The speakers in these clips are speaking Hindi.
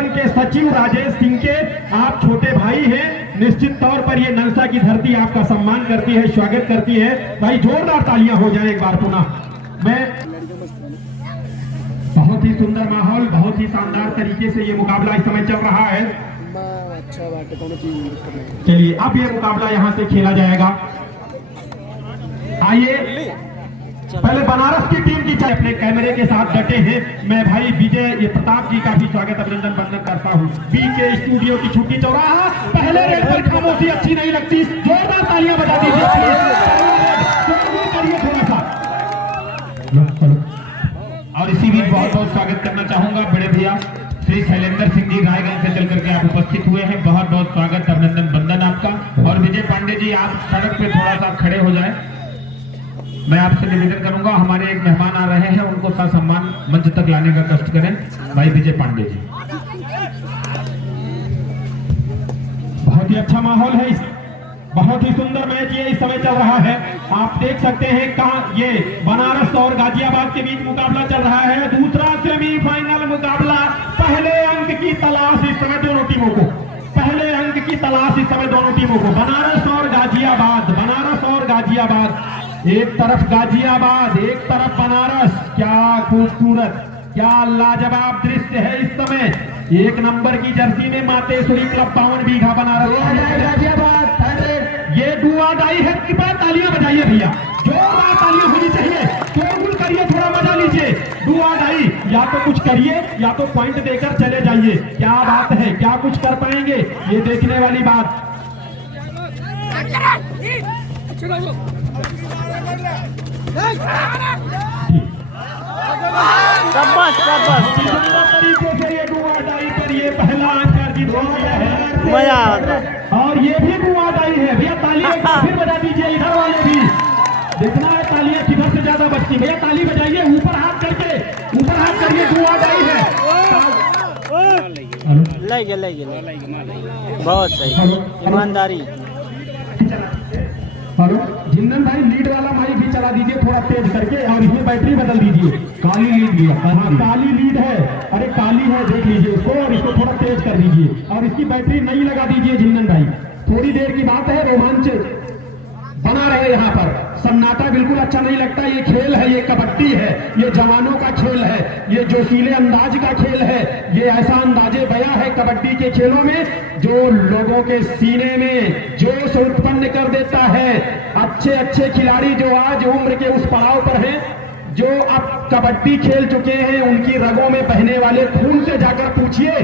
फेडरेशन के सचिव राजेश सिंह के आप छोटे भाई हैं। निश्चित तौर पर ये नलसा की धरती आपका सम्मान करती है, स्वागत करती है। भाई जोरदार तालियां हो जाए एक बार पुनः। मैं बहुत ही सुंदर माहौल, बहुत ही शानदार तरीके से ये मुकाबला इस समय चल रहा है। चलिए अब ये मुकाबला यहाँ से खेला जाएगा। आइए पहले बनारस की टीम की चाहे अपने कैमरे के साथ डटे हैं। मैं भाई विजय ये प्रताप जी का भी स्वागत अभिनंदन वंदन करता हूँ। बीके स्टूडियो की छुट्टी चौराहा पहले रेड पर खामोशी अच्छी नहीं लगती, जोरदार तालियां बजा दीजिए थोड़ा सा। और इसी बीच बहुत बहुत स्वागत करना चाहूंगा बड़े भैया श्री शैलेंद्र सिंह जी रायगंज से चल करके आप उपस्थित हुए हैं। बहुत बहुत स्वागत अभिनंदन वंदन आपका। और विजय पांडे जी आप सड़क पे थोड़ा सा खड़े हो जाएं। मैं आपसे निवेदन करूंगा, हमारे एक मेहमान आ रहे हैं, उनको ससम्मान मंच तक लाने का कष्ट करें। भाई विजय पांडे जी। बहुत ही अच्छा माहौल है, बहुत ही सुंदर मैच ये इस समय चल रहा है। आप देख सकते हैं कहां ये बनारस और गाजियाबाद के बीच मुकाबला चल रहा है। दूसरा सेमीफाइनल मुकाबला, पहले अंक की तलाश इस समय दोनों टीमों को, पहले अंक की तलाश इस समय दोनों टीमों को। बनारस और गाजियाबाद, बनारस और गाजियाबाद, एक तरफ गाजियाबाद एक तरफ बनारस। क्या खूबसूरत, क्या लाजवाब दृश्य है इस समय। एक नंबर की जर्सी में मातेश्वरी क्लब 52 बीघा बनारस गाजियाबाद। ये डुआ डाई है, कृपया तालियां बजाइए भैया, जोरदार तालियां होनी चाहिए। शोरगुल करिए, थोड़ा मजा लीजिए। डुआ डाई या तो कुछ करिए या तो पॉइंट देकर चले जाइए। क्या बात है, क्या कुछ कर पाएंगे, ये देखने वाली बात। तरीके से ये दुआदाई पर ये पहला अंक अर्जित हो गया है, मजा आता है। और ये भी दुआदाई है भैया, तालियां फिर बजा दीजिए। इधर वाले भी देखना है तालियां किधर से ज्यादा बजती भैया, ताली बजाइए ऊपर हाथ करके, ऊपर हाथ करिए। दुआदाई है, बहुत सही, ईमानदारी। हेलो जिंदन भाई, लीड वाला माइक भी चला दीजिए थोड़ा तेज करके, और इसमें बैटरी बदल दीजिए। काली लीड लिया, हाँ काली लीड है, अरे काली है, देख लीजिए उसको, और इसको थोड़ा तेज कर दीजिए और इसकी बैटरी नई लगा दीजिए जिंदन भाई। थोड़ी देर की बात है, रोमांच बना रहे यहाँ पर। सन्नाटा बिल्कुल अच्छा नहीं लगता। ये खेल है, ये कबड्डी है, ये जवानों का खेल है, ये जोशीले अंदाज का खेल है। ये ऐसा अंदाजे बया है कबड्डी के खेलों में जो लोगों के सीने में जोश उत्पन्न कर देता है। अच्छे अच्छे खिलाड़ी जो आज उम्र के उस पड़ाव पर हैं, जो अब कबड्डी खेल चुके हैं, उनकी रगों में बहने वाले खून से जाकर पूछिए,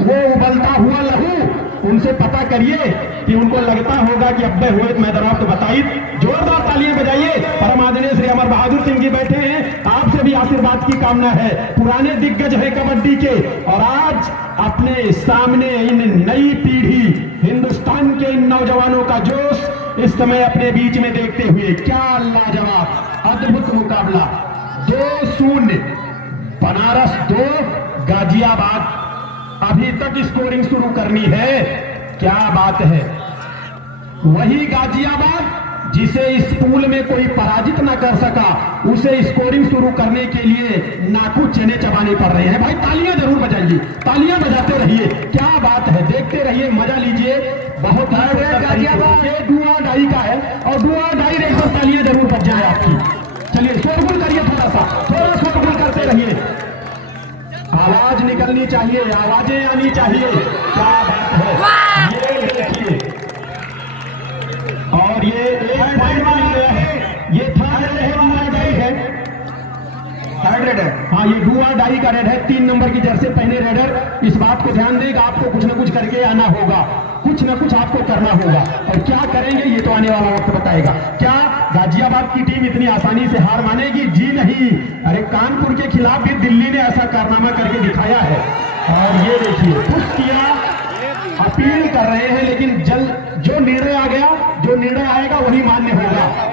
वो उबलता हुआ लहू उनसे पता करिए कि उनको लगता होगा कि अब्बे हुए मैं दराब तो बताई। जोरदार तालियां बजाइए। परम आदरणीय श्री अमर बहादुर सिंह जी बैठे हैं, आपसे भी आशीर्वाद की कामना है। पुराने दिग्गज है कबड्डी के, और आज अपने सामने इन नई पीढ़ी, हिंदुस्तान के इन नौजवानों का जोश इस समय अपने बीच में देखते हुए, क्या लाजवाब अद्भुत मुकाबला। 2-0 बनारस 2 गाजियाबाद। अभी तक स्कोरिंग शुरू करनी है, क्या बात है। वही गाजियाबाद जिसे इस पूल में कोई पराजित ना कर सका, उसे स्कोरिंग शुरू करने के लिए नाखून चने चबाने पड़ रहे हैं। भाई तालियां जरूर बजाइए, तालियां बजाते रहिए, क्या बात है, देखते रहिए, मजा लीजिए। बहुत गाजियाबाद ये डुआ डाई का है, और डुआ डाई रेस पर तालियां जरूर बज जाए आपकी। चलिए शोरगुल करिए, थोड़ा सा, थोड़ा शोरगुल करते रहिए। आवाज निकलनी चाहिए, आवाजें आनी चाहिए, क्या बात है। ये देखिए, और ये एक पॉइंट वाला है, ये थर्ड रेड है, थर्ड रेड है। हाँ ये डुआ डाई का रेड है, 3 नंबर की जर्सी पहने रेडर। इस बात को ध्यान देगा, आपको कुछ न कुछ करके आना होगा, कुछ न कुछ आपको करना होगा, और क्या करेंगे ये तो आने वाला वक्त बताएगा। क्या गाजियाबाद की टीम इतनी आसानी से हार मानेगी? जी नहीं। अरे कानपुर के खिलाफ भी दिल्ली ने ऐसा कारनामा करके दिखाया है। और ये देखिए पुश किया, अपील कर रहे हैं, लेकिन जल्द जो निर्णय आ गया, जो निर्णय आएगा वही मान्य होगा।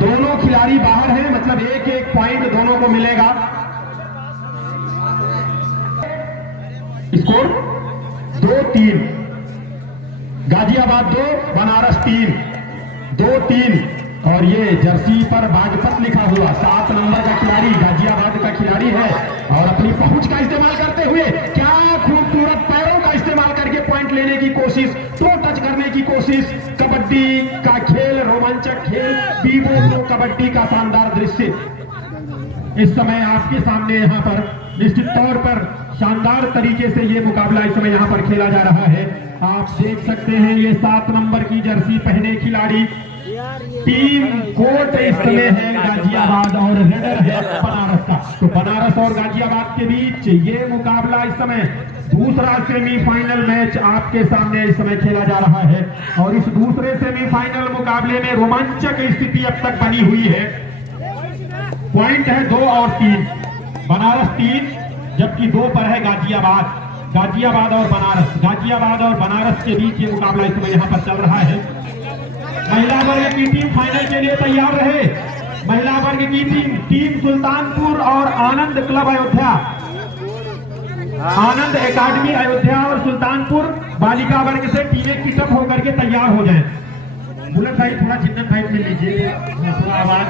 दोनों खिलाड़ी बाहर हैं, मतलब 1-1 पॉइंट दोनों को मिलेगा। स्कोर 2-3, गाजियाबाद 2 बनारस 3, 2-3। और ये जर्सी पर बागपत लिखा हुआ 7 नंबर का खिलाड़ी गाजियाबाद का खिलाड़ी है और अपनी पहुंच का इस्तेमाल करते हुए क्या खूबसूरत पैरों का इस्तेमाल करके पॉइंट लेने की कोशिश, तो टच करने की कोशिश। कबड्डी का खेल, रोमांचक खेल, पीवो प्रो कबड्डी का शानदार दृश्य इस समय आपके सामने यहाँ पर निश्चित तौर पर शानदार तरीके से ये मुकाबला इस समय यहाँ पर खेला जा रहा है। आप देख सकते हैं ये 7 नंबर की जर्सी पहने खिलाड़ी, टीम कोट इस समय है गाजियाबाद और रेडर है बनारस का। तो बनारस और गाजियाबाद के बीच ये मुकाबला इस समय दूसरा सेमीफाइनल मैच आपके सामने इस समय खेला जा रहा है और इस दूसरे सेमीफाइनल मुकाबले में रोमांचक स्थिति अब तक बनी हुई है। पॉइंट है 2 और 3, बनारस 3 जबकि 2 पर है गाजियाबाद। गाजियाबाद और बनारस, गाजियाबाद और बनारस के बीच ये मुकाबला इस समय यहाँ पर चल रहा है। महिला वर्ग की टीम फाइनल के लिए तैयार रहे। महिला वर्ग की टीम सुल्तानपुर और आनंद क्लब अयोध्या, आनंद एकेडमी अयोध्या और सुल्तानपुर बालिका वर्ग से टीमें किटअप होकर के तैयार हो जाएं। बुलेट भाई थोड़ा चिन्ह भाई मिल लीजिए, थोड़ा आवाज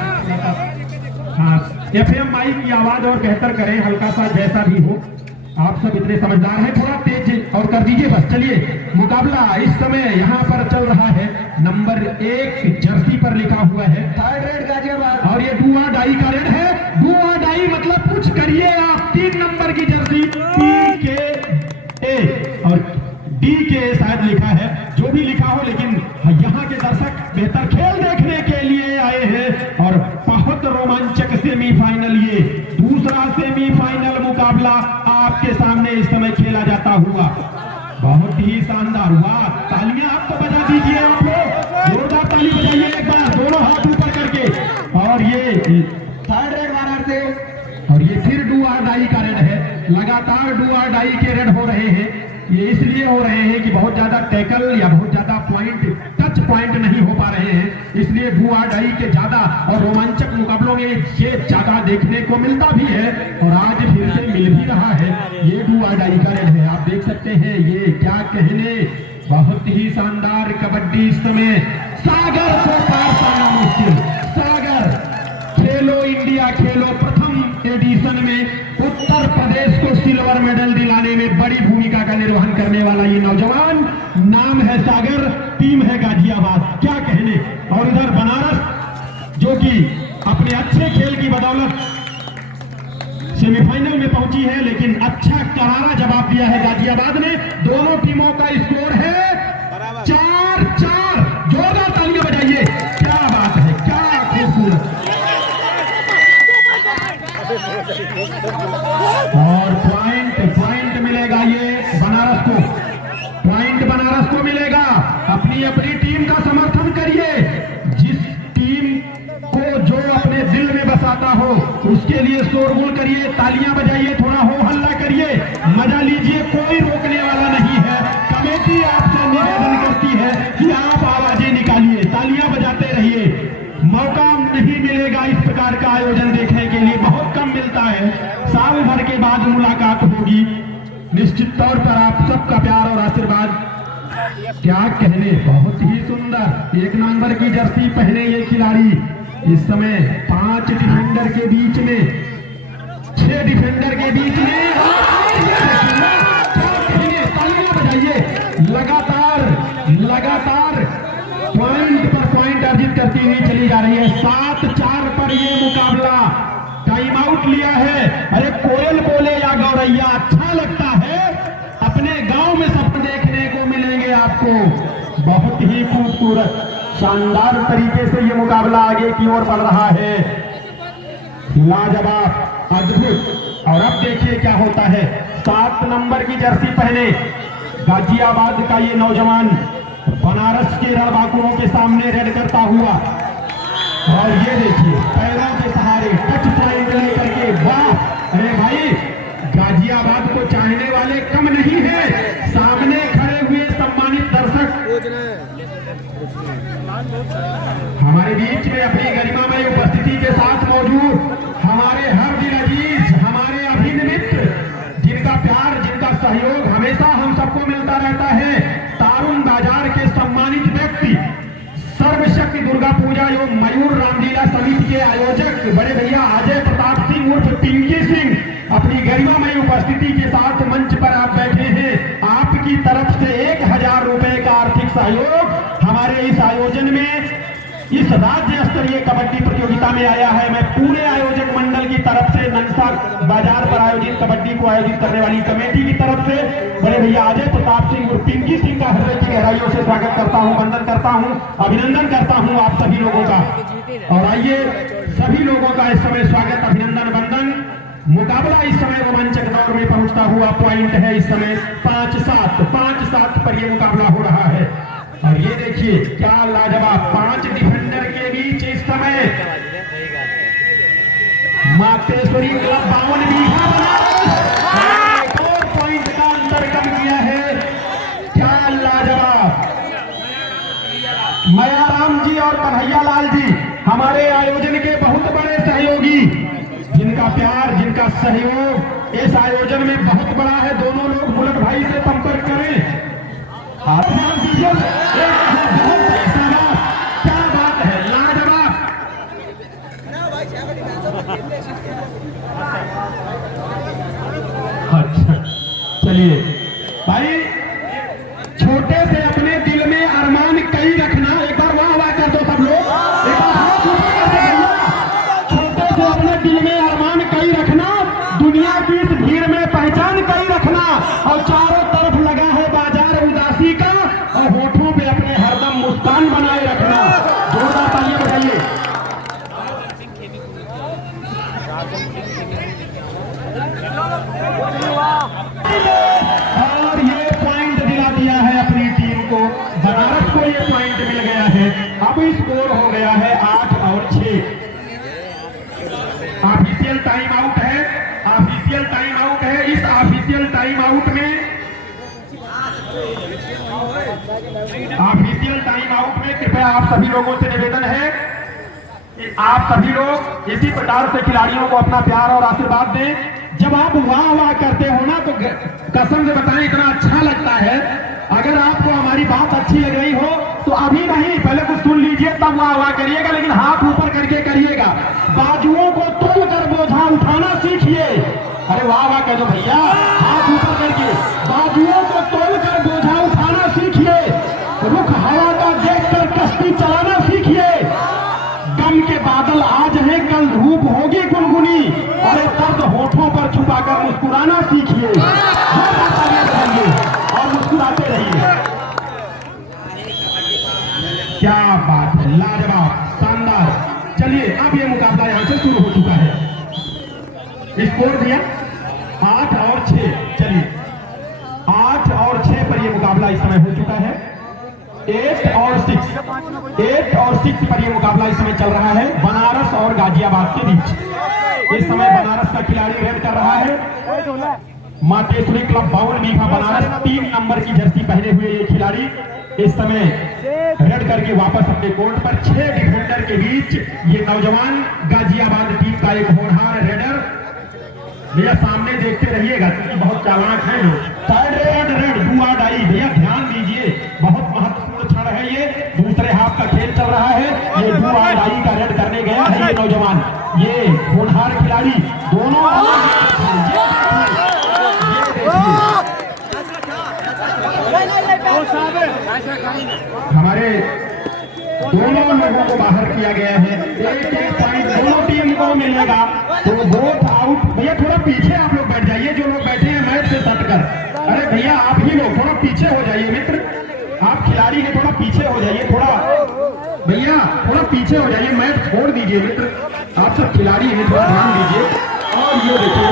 FM माइक की आवाज और बेहतर करें, हल्का सा जैसा भी हो। आप सब इतने समझदार हैं, थोड़ा तेज और कर दीजिए बस। चलिए मुकाबला इस समय यहाँ पर चल रहा है। नंबर 1 जर्सी पर लिखा हुआ है 3rd रेड गाजियाबाद और ये डू और डाई का रेड है। डू और डाई मतलब कुछ करिए आप। 3 नंबर की जर्सी PKA और DK शायद लिखा है, जो भी लिखा हो, लेकिन यहाँ के दर्शक बेहतर खेल देखने के लिए आए हैं और बहुत रोमांचक सेमीफाइनल, ये दूसरा सेमीफाइनल मुकाबला आपके सामने इस समय खेला जाता हुआ। बहुत ही शानदार। वाह, तालियां आप तो बजा दीजिए, आप लोग जोरदार ताली बजाइए एक बार, दोनों हाथ ऊपर करके। और ये 3rd रेड वाराणसी से और ये फिर डू और डाई का रेड है। लगातार डू और डाई के रेड हो रहे हैं। ये इसलिए हो रहे हैं कि बहुत ज्यादा टैकल या बहुत ज्यादा पॉइंट, टच पॉइंट नहीं हो पा रहे हैं, इसलिए डू और डाई के ज्यादा और रोमांचक मुकाबलों में ये ज्यादा देखने को मिलता भी है और आज फिर से मिल भी रहा है। ये डू और डाई का रेड है, आप देख सकते हैं। ये क्या कहने, बहुत ही शानदार कबड्डी इस समय। सागर को पार पाना मुश्किल। सागर खेलो इंडिया खेलो प्रथम एडिशन में उत्तर प्रदेश को सिल्वर मेडल दिलाने में बड़ी भूमिका का निर्वहन करने वाला ये नौजवान, नाम है सागर, टीम है गाजियाबाद। क्या कहने। और इधर बनारस जो कि अपने अच्छे खेल की बदौलत सेमीफाइनल में पहुंची है, लेकिन अच्छा करारा जवाब दिया है गाजियाबाद ने। दोनों टीमों का स्कोर है 4-4। जोरदार तालियां बजाइए, क्या बात है, क्या खूबसूरत। और पॉइंट मिलेगा ये बनारस को, पॉइंट बनारस को मिलेगा। अपनी अपनी टीम का समर्थन करिए। जिस टीम को जो अपने दिल में बसाता हो उसके लिए शोरगुल करिए, तालियां बजाइए, थोड़ा हो हल्ला करिए, मजा लीजिए, कोई रोकने वाला नहीं है। कमेटी आपसे निवेदन करती है कि आप आवाजें निकालिए, तालियां बजाते रहिए। मौका नहीं मिलेगा इस प्रकार का आयोजन देखने के लिए, बहुत कम मिलता है। साल भर के बाद मुलाकात होगी। निश्चित तौर पर आप सबका प्यार और आशीर्वाद, क्या कहने। बहुत ही सुंदर 1 नंबर की जर्सी पहने ये खिलाड़ी इस समय 5 डिफेंडर के बीच में, 6 डिफेंडर के बीच में। तालियां बजाइए। लगातार पॉइंट पर पॉइंट अर्जित करती हुई चली जा रही है। 7-4 पर ये मुकाबला। टाइम आउट लिया है। अरे कोयल बोले या गौरैया, अच्छा लगता है। अपने गांव में सब देखने को मिलेंगे आपको। बहुत ही खूबसूरत शानदार तरीके से ये मुकाबला आगे की ओर बढ़ रहा है। लाजवाब, अद्भुत। और अब देखिए क्या होता है। 7 नंबर की जर्सी पहने गाजियाबाद का ये नौजवान बनारस के रणबांकुरों के सामने रेड करता हुआ, और ये देखिए पैरों के सहारे टच पॉइंट लेकर के। वाह, अरे भाई, गाजियाबाद को चाहने वाले कम नहीं है। सामने खड़े हुए सम्मानित दर्शक हमारे बीच में अपनी गरिमामय उपस्थिति के साथ मौजूद हमारे हर दिल अजीज, हमारे अभिन्न मित्र, जिनका प्यार, जिनका सहयोग हमेशा हम सबको मिलता रहता है। तारुण बाजार के सम्मानित व्यक्ति, सर्वशक्ति दुर्गा पूजा मयूर रामलीला समिति के आयोजक बड़े भैया अजय प्रताप सिंह उर्फ पिंकी सिंह अपनी गरिमामयी उपस्थिति के साथ मंच पर आप बैठे हैं। आपकी तरफ से 1000 रुपए का आर्थिक सहयोग हमारे इस आयोजन में, इस राज्य स्तरीय कबड्डी प्रतियोगिता में आया है। मैं पूरे आयोजक मंडल की तरफ से नंसा बाजार पर आयोजित कबड्डी को आयोजित करने वाली कमेटी की तरफ से बड़े भैया अजय प्रताप सिंह और पिंकी सिंह का हृदय की गहराइयों से स्वागत करता हूं, वंदन करता हूं, अभिनंदन करता हूं आप सभी लोगों का। और आइए सभी लोगों का इस समय स्वागत, अभिनंदन, वंदन। मुकाबला इस समय रोमांचक दौर में पहुंचता हुआ पॉइंट है इस समय 5-7 पर यह मुकाबला हो रहा है। और ये देखिए क्या लाजवाब 5 डिफेंडर के बीच इस समय मातेश्वरी क्लब 52 बीघा बनारस 4 पॉइंट का अंतर कम किया है। क्या लाजवाब। मयाराम जी और कन्हैया लाल जी हमारे आयोजन के बहुत बड़े सहयोगी, जिनका प्यार, जिनका सहयोग इस आयोजन में बहुत बड़ा है। दोनों लोग बुलेट भाई से संपर्क करें। हाथ में दीजिए। क्या बात है, लाजवाब। अच्छा चलिए भाई, छोटे से अपने दिल में अरमान कई रखना। एक बार वाह वाह कर दो सब लोग, एक बार हाथ ऊपर कर दो भैया। छोटे से अपने दिल में अरमान कई रखना, दुनिया की इस भीड़ में पहचान कई रखना, और चारों तरफ लगा है बाजार उदासी का, और होठों पे अपने हरदम मुस्कान बनाए रखना। जोरदार तालियां बजाइए। और ये पॉइंट दिला दिया है अपनी टीम को, बनारस को ये पॉइंट मिल गया है। अब स्कोर हो गया है 8 और 6। ऑफिशियल टाइम आउट है, ऑफिशियल टाइम आउट है। इस ऑफिशियल टाइम आउट में कृपया आप सभी लोगों से निवेदन है कि आप सभी लोग इसी प्रकार से खिलाड़ियों को अपना प्यार और आशीर्वाद दें। जब आप वाह वाह करते हो ना तो कसम से बताएं इतना अच्छा लगता है। अगर आपको हमारी बात अच्छी लग रही हो तो अभी नहीं, पहले कुछ सुन लीजिए तब वाह वाह करिएगा, लेकिन हाथ ऊपर करके करिएगा। बाजुओं को तोड़ कर बोझा उठाना सीखिए। अरे वाह वाह कह दो भैया, हाथ ऊपर करके। बाजुओं को तोड़ कर बोझा उठाना सीखिए। रुख हवा का देखकर कश्ती चलाना सीखिए। गम के बादल आज हैं, कल धूप होगी गुनगुनी। अरे दर्द होठों पर छुपाकर मुस्कुराना सीखिए। और मुस्कुराते रहिए। क्या बात है, लाजवाब, शानदार। चलिए अब ये मुकाबला यहां से शुरू हो चुका है। स्कोर दिया 8 और 6। चलिए 8 और 6 पर यह मुकाबला इस समय हो चुका है। 8 और 6 पर यह मुकाबला इस समय चल रहा है बनारस और गाजियाबाद के बीच। इस समय बनारस का खिलाड़ी रेड कर रहा है। मातेश्वरी क्लब 52 बीघा बनारस 3 नंबर की जर्सी पहने हुए ये खिलाड़ी इस समय रेड करके वापस अपने कोर्ट पर 6 डिफेंडर के बीच ये नौजवान गाजियाबाद टीम का एक होनहार रेडर। भैया सामने देखते रहिएगा क्योंकि बहुत चालाक है लोग। साइड रेड डू और डाई, भैया ध्यान दीजिए, बहुत महत्वपूर्ण क्षण है ये। दूसरे हाफ का खेल चल रहा है, ये डू और डाई का रेड करने गया है ये नौजवान, ये होनहार खिलाड़ी। दोनों हमारे दोनों लोगों को बाहर किया गया है। एक पॉइंट दोनों टीम को मिलेगा तो बोथ आउट। भैया थोड़ा पीछे आप लोग बैठ जाइए, जो लोग बैठे हैं मैच से सटकर। अरे भैया आप ही लोग थोड़ा पीछे हो जाइए मित्र, आप खिलाड़ी हैं, थोड़ा पीछे हो जाइए। थोड़ा भैया थोड़ा पीछे हो जाइए, मैच छोड़ दीजिए मित्र, आप सब खिलाड़ी हैं, थोड़ा ध्यान दीजिए। और ये देखिए,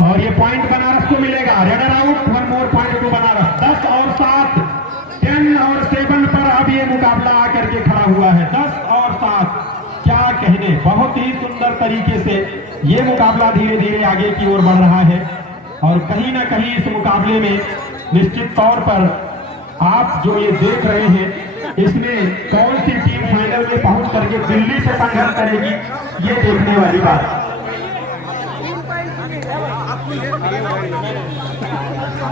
और ये पॉइंट बनारस को मिलेगा। Raider out, 1 more point two Banaras. 10 और 7, 10 और 7 पर अब ये मुकाबला आकर के खड़ा हुआ है। 10 और 7, क्या कहने, बहुत ही सुंदर तरीके से ये मुकाबला धीरे धीरे आगे की ओर बढ़ रहा है। और कहीं ना कहीं इस मुकाबले में निश्चित तौर पर आप जो ये देख रहे हैं, इसमें कौन सी टीम फाइनल में पहुंच करके दिल्ली से संघर्ष करेगी, ये देखने वाली बात।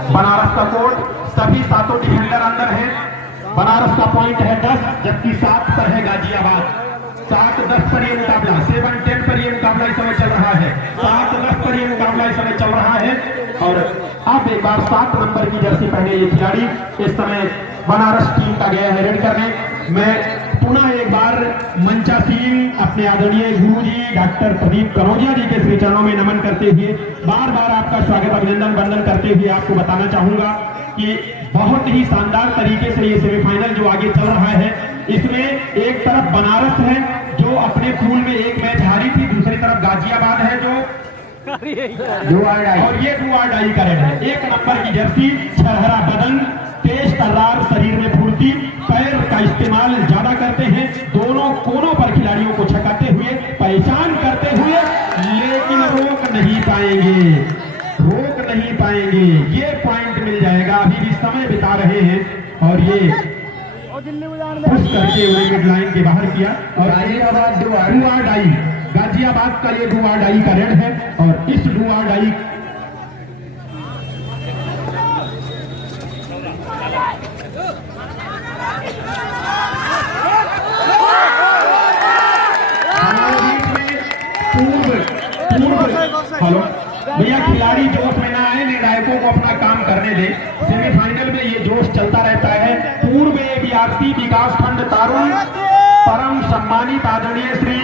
बनारस का कोर्ट, सभी 7 डिफेंडर अंदर हैं। बनारस का पॉइंट है 10, जबकि 7 पर है गाजियाबाद। 7-10 पर यह मुकाबला, 7-10 पर यह मुकाबला इस समय चल रहा है। 7-10 पर यह मुकाबला इस समय चल रहा है। और अब एक बार 7 नंबर की जर्सी पहने ये खिलाड़ी इस समय बनारस टीम का गया है रेड करने। मैं पुनः एक बार मंचासीन अपने आदरणीय गुरुजी डॉक्टर प्रदीप कनौजिया जी के श्री चरणों में नमन करते हुए बार बार आपका स्वागत अभिनंदन वंदन करते हुए आपको बताना चाहूंगा कि बहुत ही शानदार तरीके से ये सेमीफाइनल जो आगे चल रहा है, इसमें एक तरफ बनारस है जो अपने पूल में एक मैच हारी थी, दूसरी तरफ गाजियाबाद है जो और ये डू और डाई का रेड है। 1 नंबर की जर्सी, छरहरा बदन, तेज तर्रार, शरीर में फुर्ती, पैर का इस्तेमाल ज्यादा करते हैं, दोनों कोनों पर खिलाड़ियों को छकाते हुए, पहचान करते हुए, लेकिन रोक नहीं पाएंगे, रोक नहीं पाएंगे। ये पॉइंट मिल जाएगा। अभी भी समय बिता रहे हैं और ये पुश करके विकेट लाइन के बाहर किया। और गाजियाबाद डू और डाई, गाजियाबाद का ये डू और डाई का रेड है। और इस डू और डाई हेलो भैया, खिलाड़ी जोश में ना आए, निर्णायकों को अपना काम करने दे। सेमीफाइनल में ये जोश चलता रहता है। पूर्व एबीआरसी विकास खंड तारुण परम सम्मानित आदरणीय श्री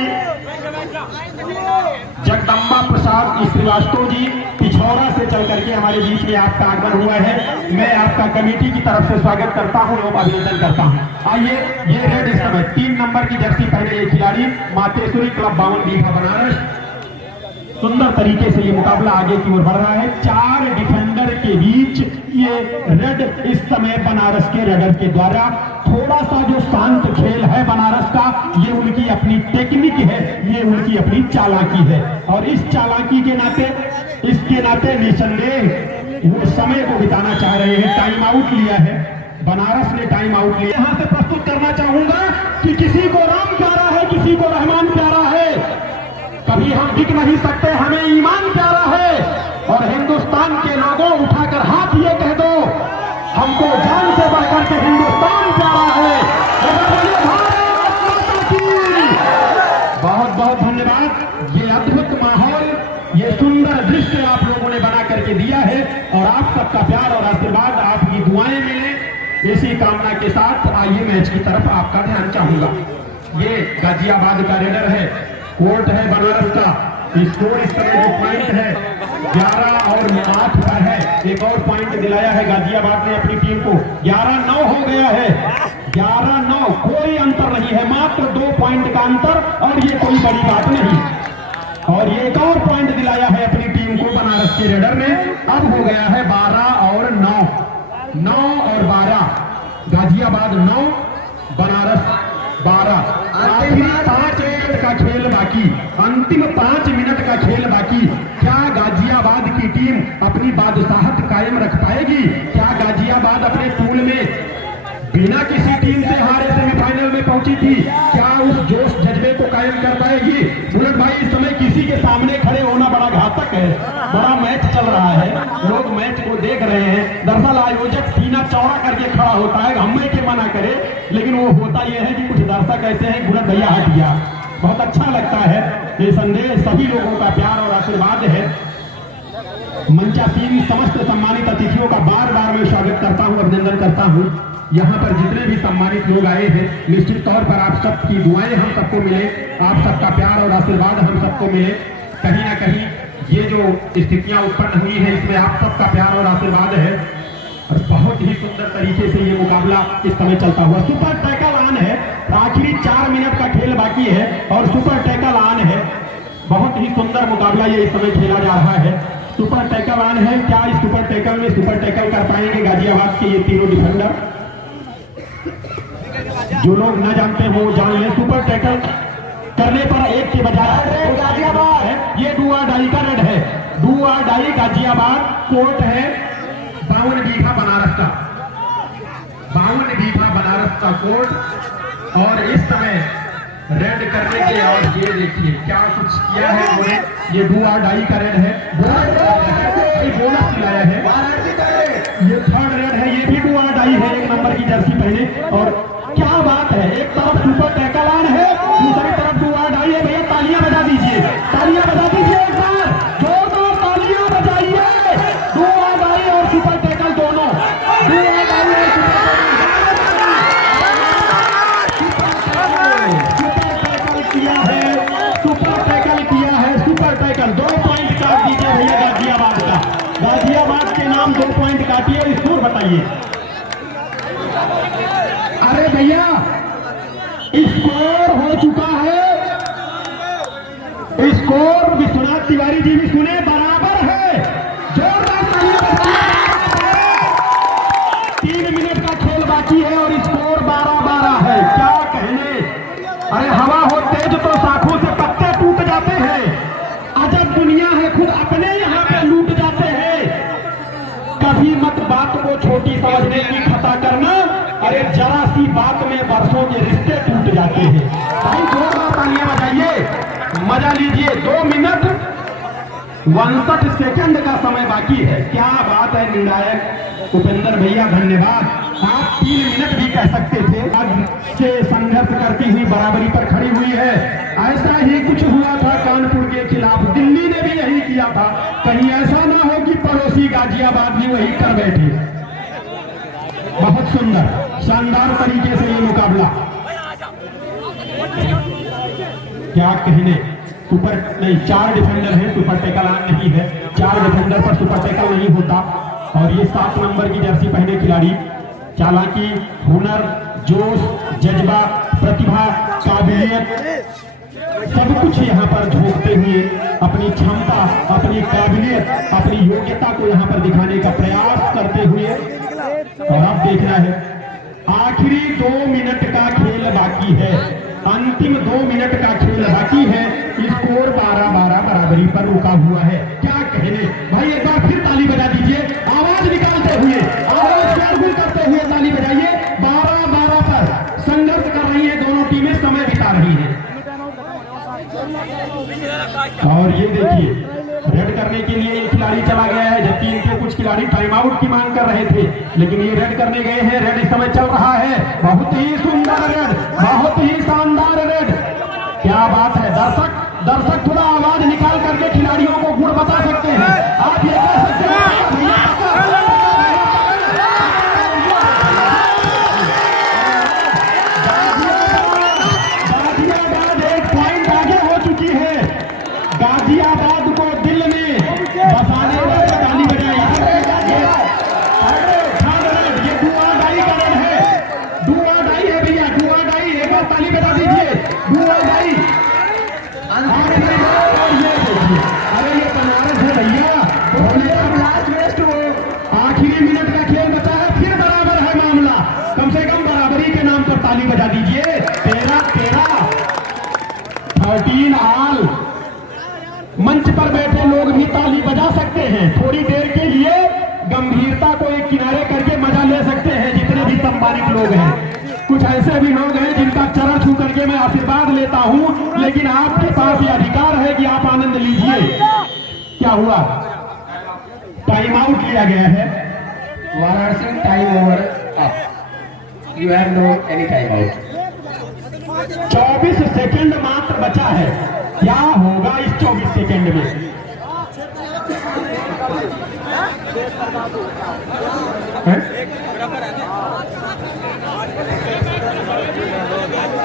जगदम्बा प्रसाद श्रीवास्तव जी पिछौरा से चल करके हमारे बीच में आपका आगमन हुआ है। मैं आपका कमेटी की तरफ से स्वागत करता हूं एवं अभिनंदन करता हूं। आइए, ये रेड इस समय 3 नंबर की जर्सी पहने ये खिलाड़ी मातेश्वरी क्लब 52 बीघा बनारस। सुंदर तरीके से ये मुकाबला आगे की ओर बढ़ रहा है। 4 डिफेंडर के बीच ये रेड इस समय बनारस के रेडर के द्वारा थोड़ा सा जो शांत खेल है बनारस का, ये उनकी अपनी टेक्निक है, ये उनकी अपनी चालाकी है। और इस चालाकी के नाते, इसके नाते निसंदेह वो समय को बिताना चाह रहे हैं। टाइम आउट लिया है बनारस ने, टाइम आउट लिया। यहां से प्रस्तुत करना चाहूंगा कि किसी को राम प्यारा है, किसी को रहमान प्यारा है, कभी हम टिक नहीं सकते, हमें ईमान प्यारा है। और हिंदुस्तान के लोगों उठाकर हाथ ये कह दो, हमको जान से बढ़कर के हिंदुस्तान प्यारा है। बहुत बहुत धन्यवाद। ये अद्भुत माहौल, ये सुंदर दृश्य आप लोगों ने बना करके दिया है और आप सबका प्यार और आशीर्वाद, आपकी दुआएं मिले, इसी कामना के साथ आइए मैच की तरफ आपका ध्यान चाहूंगा। ये गाजियाबाद का रेडर है, कोर्ट है बनारस का। स्कोर इस तरह जो पॉइंट है 11 और 8 पर है। एक और पॉइंट दिलाया है गाजियाबाद ने अपनी टीम को। 11-9 हो गया है, 11-9, कोई अंतर नहीं है, मात्र 2 पॉइंट का अंतर, और ये कोई बड़ी बात नहीं। और ये एक और पॉइंट दिलाया है अपनी टीम को बनारस के रेडर ने। अब हो गया है 12 और 9, 9 और 12, गाजियाबाद 9, बनारस 12। आखिरी 5 मिनट का खेल बाकी, अंतिम 5 मिनट का खेल बाकी। क्या गाजियाबाद की टीम अपनी बादशाहत कायम रख पाएगी? क्या गाजियाबाद अपने पूल में बिना किसी टीम से हारे सेमीफाइनल में पहुंची थी, क्या उस जोश जज्बे को कायम कर पाएगी? बुलेट भाई, इस समय किसी के सामने खड़े होना बड़ा घातक है। बड़ा मैच चल रहा है, लोग मैच को देख रहे हैं। दरअसल आयोजक सीना चौड़ा करके खड़ा होता है, हमें के मना करे, लेकिन वो होता यह है कि कुछ दर्शक ऐसे हैं, बुलेट भैया हट गया। बहुत अच्छा लगता है। ये संदेश सभी लोगों का प्यार और आशीर्वाद है। मंचासीन समस्त सम्मानित अतिथियों का बार बार मैं स्वागत करता हूं, अभिनंदन करता हूं। यहाँ पर जितने भी सम्मानित लोग आए हैं, निश्चित तौर पर आप सबकी दुआएं हम सबको मिले, आप सबका प्यार और आशीर्वाद हम सबको मिले। कहीं ना कहीं ये जो स्थितियां उत्पन्न हुई है, इसमें आप सबका प्यार और आशीर्वाद है। और बहुत ही सुंदर तरीके से ये मुकाबला इस समय चलता हुआ। सुपर टैकल ऑन है, आखिरी 4 मिनट का खेल बाकी है और सुपर टैकल ऑन है। बहुत ही सुंदर मुकाबला ये इस समय खेला जा रहा है। सुपर टैकल ऑन है। क्या इस सुपर टैकल में सुपर टैकल कर पाएंगे गाजियाबाद के ये तीनों डिफेंडर? जो लोग न जानते हो जान ले, सुपर टैकल करने पर एक के बजाय गाजियाबाद है। ये डू और डाई का रेड है, डू और डाई गाजियाबाद। कोर्ट है 52 बीघा बनारस का, 52 बीघा बनारस का कोर्ट। और इस समय रेड करने के, और ये देखिए क्या कुछ किया है उन्होंने। ये डू और डाई का रेड है, बोनस दिलाया है। ये 3rd रेड है, ये भी डू और डाई है, 1 नंबर नंबर की जर्सी पहने। और क्या बात है, एक तरफ सुपर टैकल ऑन है, दूसरी तरफ डू और डाई है। भैया तालियां बजा दीजिए, तालियां बजा दीजिए, एक बार जोरदार तालियां बजाइए। डू और डाई और सुपर टैकल दोनों, डू और डाई और सुपर टैकल किया है, सुपर टैकल 2 पॉइंट काट दीजिए भैया गाजियाबाद का। गाजियाबाद के नाम 2 पॉइंट काटिए, स्कोर बताइए। अरे भैया स्कोर हो चुका है, स्कोर विश्वनाथ तिवारी जी भी सुने, बराबर है। जोरदार तालियां बजाइए। 3 मिनट का खेल बाकी है और स्कोर 12-12 है। क्या कहने, अरे हवा हो तेज तो शाखों से पत्ते टूट जाते हैं। अजब दुनिया है, खुद अपने यहाँ पे लूट जाते हैं। कभी मत बात को छोटी समझने की खता करना, अरे जरा सी बात में वर्षों के रिश्ते टूट जाते हैं। भाई जोरदार तालियां बजाइए, मजा लीजिए। 2 मिनट 59 सेकंड का समय बाकी है। क्या बात है निर्णायक उपेंद्र भैया, धन्यवाद। आप 3 मिनट भी कह सकते थे। आज से संघर्ष करती हुई बराबरी पर खड़ी हुई है। ऐसा ही कुछ हुआ था कानपुर के खिलाफ, दिल्ली ने भी यही किया था। कहीं ऐसा ना हो कि पड़ोसी गाजियाबाद भी वही कर बैठे। बहुत सुंदर शानदार तरीके से ये मुकाबला, क्या कहने। सुपर नहीं, 4 डिफेंडर हैं, सुपर टैकल ऑन नहीं है। 4 डिफेंडर पर सुपर टैकल नहीं होता। और ये 7 नंबर की जर्सी पहने खिलाड़ी चालाकी, हुनर, जोश, जज्बा, प्रतिभा, काबिलियत सब कुछ यहाँ पर झोंकते हुए अपनी क्षमता, अपनी काबिलियत, अपनी योग्यता को यहाँ पर दिखाने का प्रयास करते हुए। और अब देखना है आखिरी 2 मिनट का खेल बाकी है, अंतिम 2 मिनट का खेल बाकी है। स्कोर 12-12 बराबरी पर रुका हुआ है। क्या कहने भाई, एक बार फिर ताली बजा दीजिए, आवाज निकालते हुए, आवाज शोरगुल करते हुए ताली बजाइए। 12-12 पर संघर्ष कर रही है दोनों टीमें, समय बिता रही है। और ये देखिए रेड करने के लिए एक खिलाड़ी चला गया है, जबकि इनके कुछ खिलाड़ी टाइम आउट की मांग कर रहे थे, लेकिन ये रेड करने गए हैं। रेड इस समय चल रहा है, बहुत ही सुंदर रेड, बहुत ही शानदार रेड। क्या बात है, दर्शक थोड़ा आवाज निकाल करके खिलाड़ियों को गुण बता सकते हैं। आप ये कह सकते हैं गाजियाबाद 1 पॉइंट आगे हो चुकी है। गाजियाबाद को दिल में बसाने वाले ताली बजाई। ये डुआ डाई का रेड है, डुआ डाई है भैया, डुआ डाई। एक बार ताली बजा दीजिए, डुआ डाई। अरे ये बनारस है भैया, आखिरी मिनट का खेल बचा है, फिर बराबर है मामला। कम से कम बराबरी के नाम पर ताली बजा दीजिए। 13-13 13 ऑल। मंच पर बैठे लोग भी ताली बजा सकते हैं, थोड़ी देर के लिए गंभीरता को एक किनारे करके मजा ले सकते हैं। जितने भी सम्मानित लोग हैं, कुछ ऐसे भी लोग हैं जिनका चरण छू करके मैं आशीर्वाद लेता हूं, लेकिन आपके पास ये अधिकार है कि आप आनंद लीजिए। क्या हुआ, टाइम आउट लिया गया है। Varanasi time over up, you have no any time out. 24 second मात्र बचा है। क्या होगा इस 24 सेकंड में?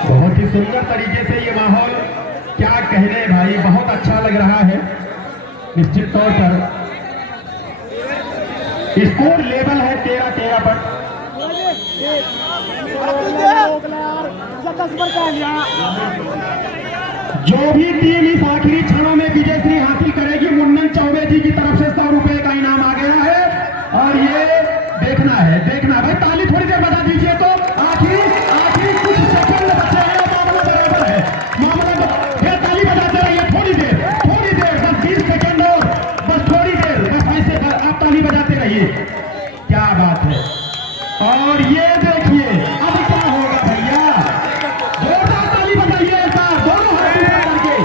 बहुत ही सुंदर तरीके से ये माहौल, क्या कहने भाई, बहुत अच्छा लग रहा है। निश्चित तौर पर स्कोर लेवल है 13-13 पर। जो भी टीम इस आखिरी क्षणों में विजयश्री हासिल करेगी, मुन्नन चौबे जी की तरफ से 100 रुपए का इनाम आ गया है। और ये देखना है भाई, ताली थोड़ी देर बजा दीजिए। तो आखिरी कुछ सेकंड बचे हैं, मामला बराबर है, मामला ताली बजाते रहिए थोड़ी देर, बस 20 सेकंड और बस थोड़ी देर, बस ऐसे आप ताली बजाते रहिए। क्या बात है। और ये देखिए अब क्या होगा भैया, जोरदार ताली बजाइए एक बार, दोनों हाथ ऊपर करके।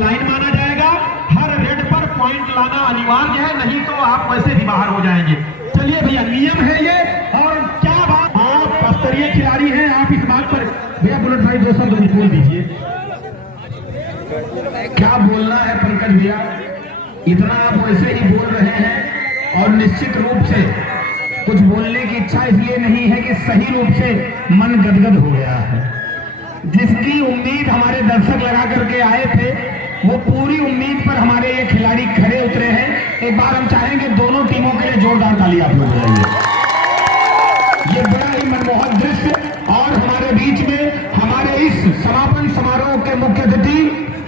ऑफलाइन माना जाएगा। हर रेड पर पॉइंट लाना अनिवार्य है, नहीं तो आप वैसे भी बाहर हो जाएंगे। चलिए भैया, नियम है ये। और क्या बात, आप स्तरीय खिलाड़ी हैं, आप इस बात पर भैया बुलेट भाई 2 शब्द बोल दीजिए। क्या बोलना है पंकज भैया, इतना आप वैसे ही बोल रहे हैं और निश्चित रूप से कुछ बोलने की इच्छा इसलिए नहीं है कि सही रूप से मन गदगद हो गया है। जिसकी उम्मीद हमारे दर्शक लगा करके आए थे, वो पूरी उम्मीद पर हमारे ये खिलाड़ी खड़े उतरे हैं। एक बार हम चाहेंगे दोनों टीमों के लिए जोरदार ताली आप लोग बजाइए। ये बड़ा ही मनमोहक दृश्य। और हमारे बीच में हमारे इस समापन समारोह के मुख्य अतिथि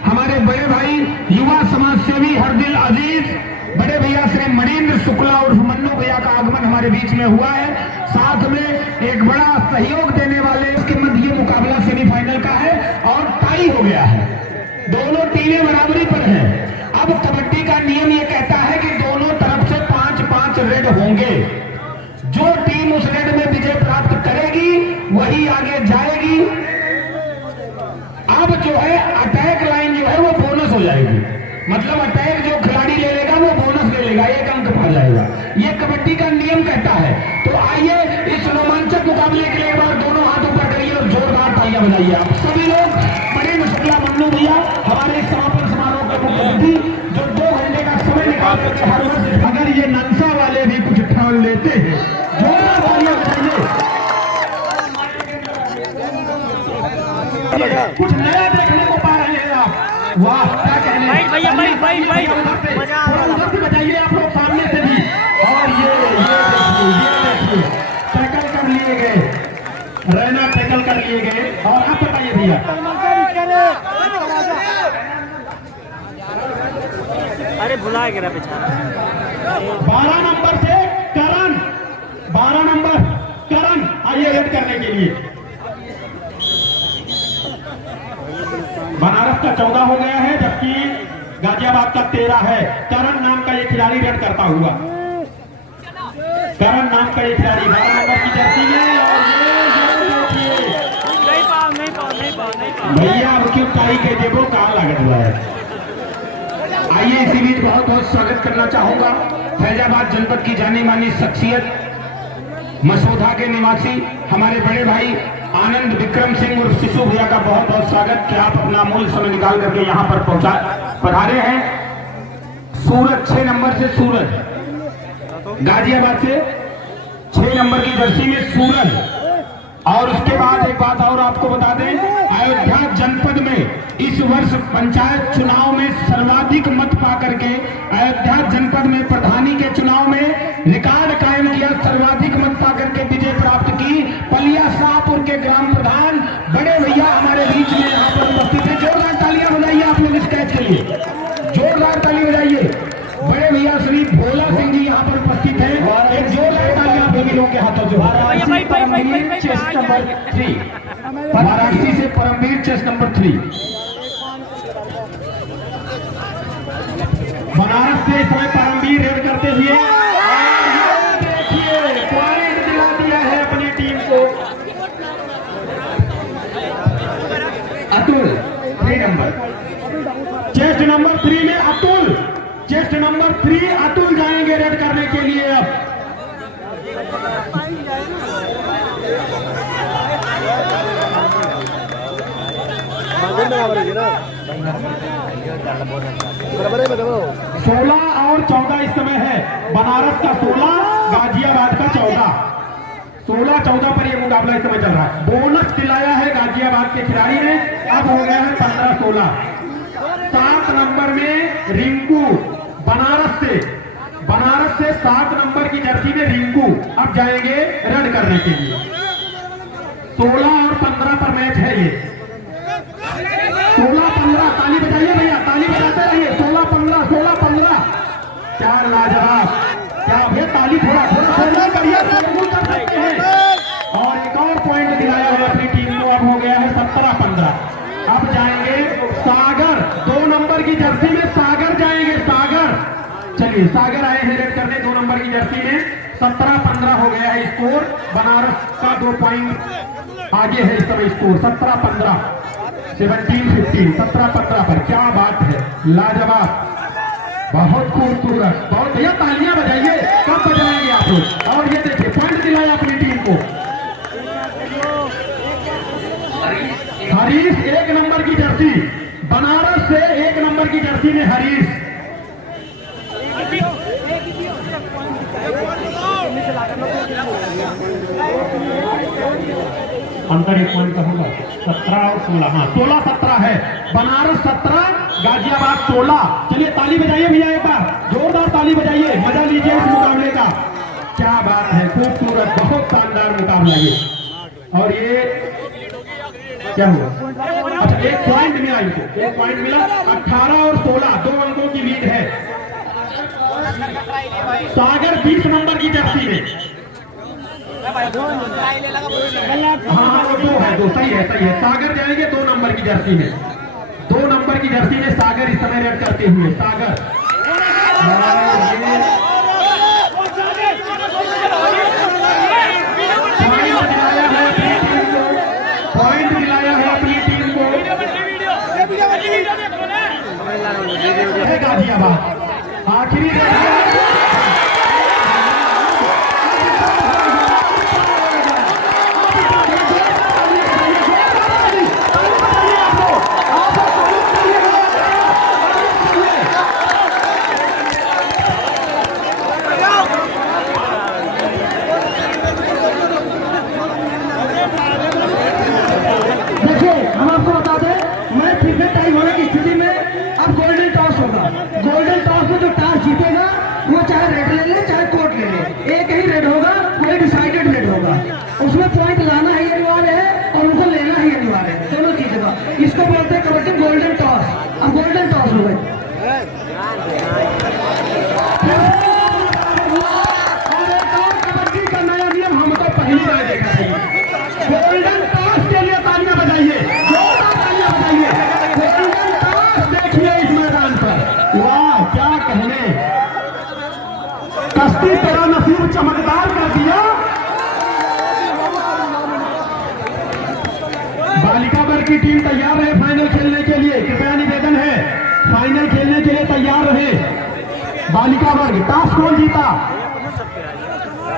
हमारे बड़े भाई युवा समाज सेवी हरदिल अजीज बड़े भैया श्री मणिन्द्र शुक्ला और मन्नू भैया का आगमन हमारे बीच में हुआ है। साथ में एक बड़ा सहयोग देने वाले इसके मध्य ये मुकाबला सेमीफाइनल का है और टाई हो गया है, दोनों टीमें बराबरी पर हैं। अब कबड्डी का नियम ये कहता है कि दोनों तरफ से 5-5 रेड होंगे। जो टीम उस रेड में विजय प्राप्त करेगी वही आगे जाएगी। अब जो है अटैक लाइन जो है वो बोनस हो जाएगी, मतलब अटैक जो खिलाड़ी ले लेगा वो बोनस ले लेगा, 1 अंक पा जाएगा। ये कबड्डी का नियम कहता है। तो आइए इस रोमांचक मुकाबले के लिए एक बार दोनों हाथ ऊपर करिए और जोरदार तालियां बजाइए आप सभी लोग। मणिन्द्र शुक्ला मन्नू भैया हमारे इस समापन समारोह के मुख्य अतिथि, जो 2 घंटे का समय निकाल करके हर वर्ष, अगर ये नंसा वाले भी कुछ ठान लेते हैं, जोरदार तालियां बजाइए। कुछ नया देखने को पा रहे हैं आप, वाह क्या कहने। भैया उधर से बजाइए आप लोग, सामने से भी। और ये देखिए टैकल कर लिए गए, रैना टैकल कर लिए गए। और आप बताइए भैया, अरे भुला गिरा बेचारा। 12 नंबर से करण, 12 नंबर करण आइए रेड करने के लिए। बनारस का 14 हो गया है, जबकि गाजियाबाद का 13 है। करण नाम का ये खिलाड़ी रेड करता हुआ, करण नाम का ये खिलाड़ी 12 नंबर की जर्सी में। और ये भैया अब क्यों टाई के देखो कहाँ लागत हुआ है। आइए इसी बीच बहुत बहुत स्वागत करना चाहूंगा फैजाबाद जनपद की जानी मानी शख्सियत, मसौदा के निवासी हमारे बड़े भाई आनंद विक्रम सिंह और शिशु भैया का बहुत बहुत स्वागत कि आप अपना अमूल्य समय निकाल करके यहाँ पर पधारे हैं। सूरज 6 नंबर से, सूरज गाजियाबाद से 6 नंबर की जर्सी में सूरज। और उसके बाद एक बात और आपको बता दें, अयोध्या जनपद में इस वर्ष पंचायत चुनाव में सर्वाधिक मत पाकर के अयोध्या जनपद में प्रधानी के चुनाव में रिकॉर्ड कायम किया, सर्वाधिक मत पाकर के विजय प्राप्त की पलिया शाहपुर के ग्राम प्रधान बड़े भैया हमारे बीच में यहाँ पर उपस्थित है। जोरदार तालियां बजाइए आप लोग इस कैच के लिए, जोरदार ताली बजाइए। बड़े भैया श्री भोला सिंह जी यहाँ पर उपस्थित है, एक जोरदार तालियां आप लोगों के हाथों से। चेस्ट नंबर 3 वाराणसी से परमवीर, चेस्ट नंबर 3 बनारस से इस समय परमवीर रेड करते हुए। देखिए पॉइंट दिला दिया है अपनी टीम को अतुल, 3 नंबर, चेस्ट नंबर 3 में अतुल, चेस्ट नंबर 3 अतुल जाएंगे रेड करने के लिए। अब सोलह और 14 इस समय है, बनारस का 16, गाजियाबाद का 14। 16-14 पर यह मुकाबला इस समय चल रहा है। बोनस दिलाया है गाजियाबाद के खिलाड़ी ने, अब हो गया है 15-16। 7 नंबर में रिंकू बनारस से 7 नंबर की जर्सी में रिंकू अब जाएंगे रन करने के लिए। 16 और 15 पर मैच है ये। 16-15 ताली बजाइए भैया, ताली बजाते रहिए। 16-15, 16-15 क्या लाजवाब, क्या भैया ताली थोड़ा करिए, कर सकते हैं। और एक और पॉइंट दिलाया है अपनी टीम को, अब हो गया है 17-15। अब जाएंगे सागर, 2 नंबर की जर्सी में सागर जाएंगे, सागर। चलिए सागर आए हैं रेड करने 2 नंबर की जर्सी में। 17-15 हो गया है स्कोर, बनारस का 2 पॉइंट आगे है इस समय स्कोर 17-15। 17-15, 17-15 पर। क्या बात है, लाजवाब, बहुत खूबसूरत, बहुत। भैया तालियां बजाइए, कब बजाएंगे आप लोग। और ये देखिए पॉइंट दिलाया अपनी टीम को। हरीश 1 नंबर की जर्सी, बनारस से 1 नंबर की जर्सी में हरीश। अंतर 1 पॉइंट का होगा, 17 और 16। हाँ 16-17 है, बनारस 17, गाजियाबाद 16। चलिए ताली बजाइए भैया, एक बार जोरदार ताली बजाइए, मजा लीजिए इस मुकाबले का। क्या बात है, खूबसूरत, बहुत शानदार मुकाबला ये। और ये क्या हुआ, अच्छा 1 पॉइंट मिला इनको, 1 पॉइंट मिला। 18 और 16, 2 अंकों की लीड है। सागर 20 नंबर की जर्सी में। हाँ वो 2 है, 2 सही है, सही है। सागर जाएंगे 2 नंबर की जर्सी में, 2 नंबर की जर्सी में सागर इस समय रेड करते हुए। सागर पॉइंट दिलाया है अपनी टीम को। गाजियाबाद आखिरी उसमें पॉइंट लाना ही अनिवार्य है और उनको लेना ही अनिवार्य है, दोनों चीजें का। इसको बोलते हैं कबड्डी गोल्डन टॉस। अब गोल्डन टॉस हो गई। कबड्डी का नया नियम हम तो पहली बार देखा है। गोल्डन टॉस के लिए तालियां बजाइए, जोरदार तालियां बजाइए। गोल्डन टॉस देखिए इस मैदान पर, वाह क्या कहने, कश्ती तेरा नसीब चमकदार कर दिया। बालिका वर्ग की टीम तैयार रहे फाइनल खेलने के लिए, कृपया निवेदन है फाइनल खेलने के लिए तैयार रहे। बालिका वर्ग टॉस कौन जीता,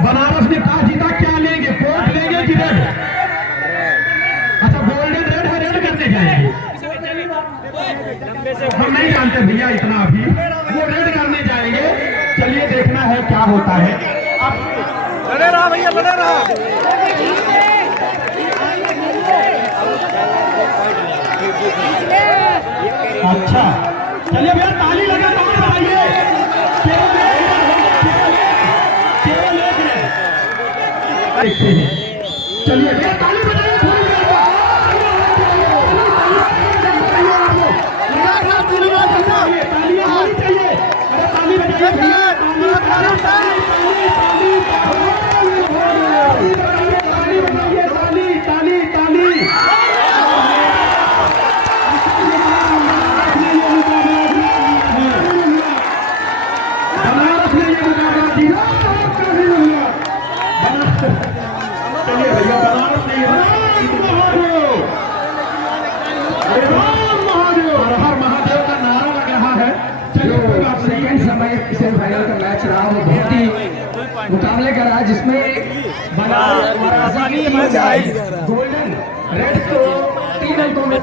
बनारस ने टॉस जीता। क्या लेंगे, कोर्ट लेंगे कि रेड? अच्छा गोल्डन रेड है, रेड करने जाएंगे। हम नहीं जानते भैया इतना अभी, वो रेड करने जाएंगे। चलिए देखना है क्या होता है। अब लड़े रहा भैया, लड़े रहा। अच्छा चलिए भैया ताली लगा बताइए। चलिए भैया ताली बजाइए, थोड़ी देर बाद। तालियां होनी चाहिए, अरे ताली बजाइए, ताली ताली ताली। चलिए भैया बनारस नहीं है, हर महादेव का नारा लग रहा है। चलिए सेकेंड समय सेमीफाइनल का मैच रहा, वो बहुत ही मुकाबले का रहा, जिसमें गोल्डन रेड को 3 अंकों में